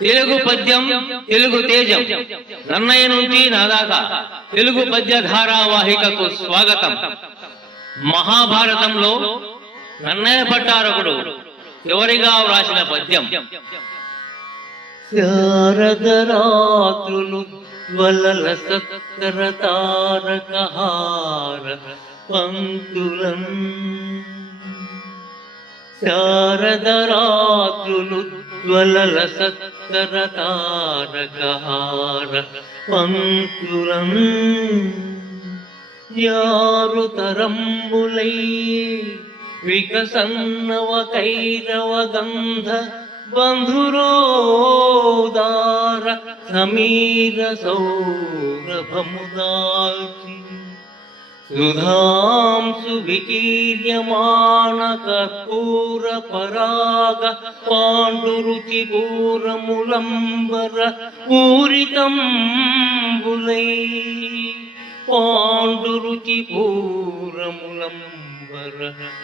తెలుగు పద్యం తెలుగు తేజం. నన్నయ్య నుంచి నాదాకా తెలుగు పద్య ధారావాహికకు స్వాగతం. మహాభారతంలో నన్నయ్య పట్టారకుడు చివరిగా వ్రాసిన పద్యం? శారదరాత్రులు వలల సత్తర తారకహార పంతులం. శారదరా జ్వలల సత్తర తారకహార పంకులం యారుతరంబులై వికసన్నవ కైరవ గంధ బంధురోదార సమీర సౌరభముదాల్చి సుధాంసు వికీర్యమాణ కర్పూర పరాగ పాండురుచి పూరములంబర పూరితం బులై పాండురుచి పూరములంబర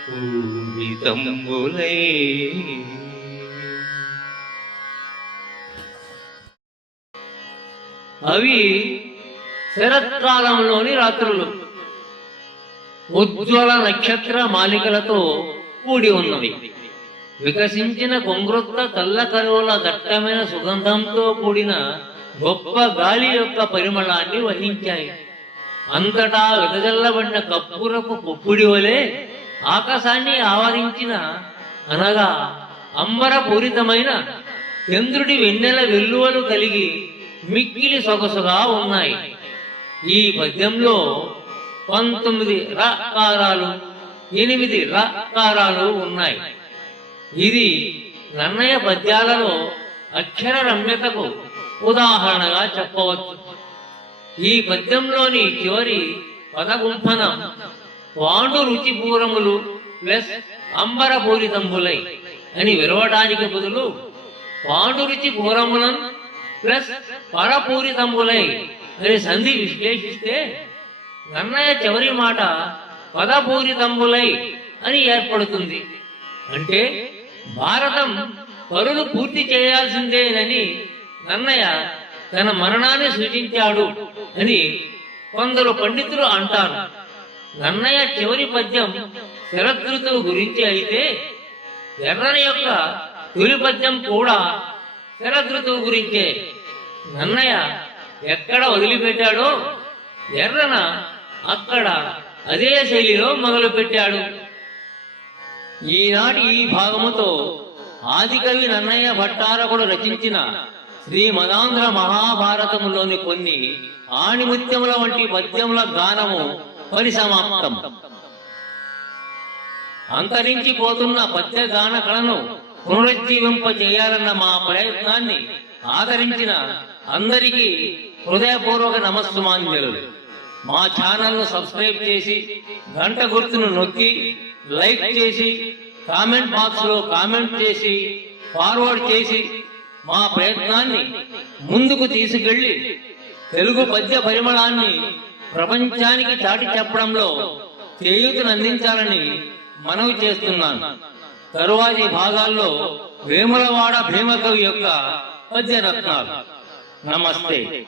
పూరితం బులై అవి శరత్కాలంలోని రాత్రులు. ఉజ్వల నక్షత్ర మాలికలతో కూడి ఉన్నవి. వికసించిన కొంగ్రొత్త కళ్ళ కరువుల దట్టమైన సుగంధంతో కూడిన గొప్ప గాలి యొక్క పరిమళాన్ని వహించాయి. అంతటా వెదజల్లబడిన కప్పురపు పొప్పుడి వలె ఆకాశాన్ని ఆవరించిన అనగా అంబరపూరితమైన చంద్రుడి వెన్నెల వెల్లువలు కలిగి మిక్కిలి సొగసుగా ఉన్నాయి. ఈ పద్యంలో పంతొమ్మిది రాకారాలు ఎనిమిది రాకారాలు ఉన్నాయి. ఇది నన్నయ పద్యాలలో అక్షర రమ్యతకు ఉదాహరణగా చెప్పవచ్చు. ఈ పద్యంలోని చివరి పదగుంఫనం పాండు రుచిపూరములు ప్లస్ అంబరపూరితంబులై అని విరవడానికి బదులు పాండు రుచి పూరములం ప్లస్ పరపూరితంబులై అని సంధి విశ్లేషిస్తే నన్నయ్య చివరి మాట పదపూరితంబులై అని ఏర్పడుతుంది. అంటే భారతం పరులు పూర్తి చేయాల్సిందేనని నన్నయ్య తన మరణాన్ని సూచించాడు అని కొందరు పండితులు అంటారు. నన్నయ్య చివరి పద్యం శరదృతువు గురించి అయితే ఎర్రని యొక్క తొలి పద్యం కూడా శరదృతువు గురించే. నన్నయ్య ఎక్కడ వదిలిపెట్టాడో ఎర్రన అక్కడ అదే శైలిలో మొదలు పెట్టాడు ఈనాటి ఈ భాగముతో ఆదికవి నన్నయ్య భట్టారకుడు రచించిన శ్రీ మదాంధ్ర మహాభారతములోని కొన్ని ఆణిముత్యముల వంటి పద్యముల గానము పరిసమాప్తం. అంతరించిపోతున్న పద్య గాన కళను పునరుజ్జీవింప చేయాలన్న మా ప్రయత్నాన్ని ఆదరించిన అందరికీ హృదయపూర్వక నమస్సుమాంజలు. మా ఛానల్ను సబ్స్క్రైబ్ చేసి గంట గుర్తును నొక్కి లైక్ చేసి కామెంట్ బాక్స్లో కామెంట్ చేసి ఫార్వర్డ్ చేసి మా ప్రయత్నాన్ని ముందుకు తీసుకెళ్ళి తెలుగు పద్య పరిమళాన్ని ప్రపంచానికి చాటి చెప్పడంలో చేయూతను అందించాలని మనవి చేస్తున్నాను. తరువాతి భాగాల్లో వేములవాడ భీమకవి యొక్క పద్య రత్నాలు నమస్తే.